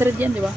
100 yan, di ba?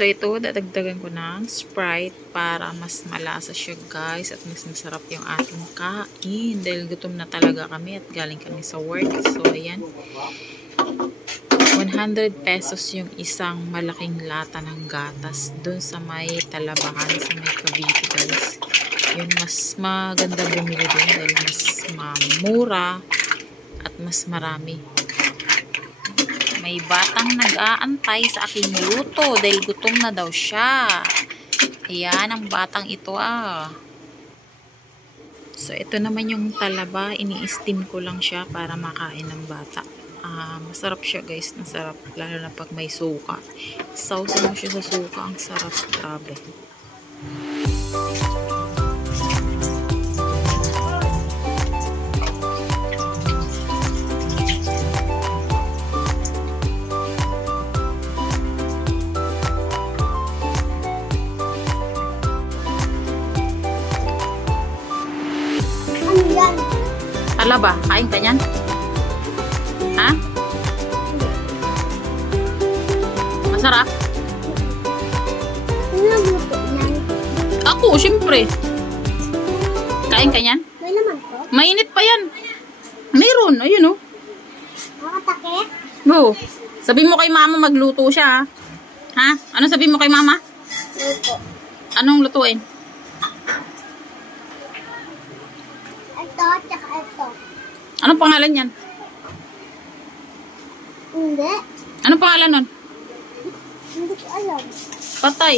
So, ito, dadagdagan ko ng Sprite para mas malasa siya, guys. At mas masarap yung ating kain. Dahil gutom na talaga kami at galing kami sa work. So, ayan. 100 pesos yung isang malaking lata ng gatas dun sa may Talabahan, sa may Cavite, guys. Yun, mas maganda bumili dun dahil mas mura at mas marami. May batang nag-aantay sa aking luto dahil gutom na daw siya. Ayan ang batang ito So, ito naman yung talaba. Ini-steam ko lang siya para makain ng bata. Masarap siya, guys. Masarap. Lalo na pag may suka. Sausaw mo siya sa suka. Ang sarap. Grabe. Talaba, kain ka niyan? Ha? Masarap? Ako, syempre. Kain ka niyan? May naman po. Mainit pa yan. Mayroon, ayun Nakatakit? Oo. Sabi mo kay mama magluto siya, ha? Ano sabi mo kay mama? Luto. Anong lutuin? Ito, tsaka ito. Anong pangalan yan? Hindi. Anong pangalan nun? Hindi ko alam. Patay.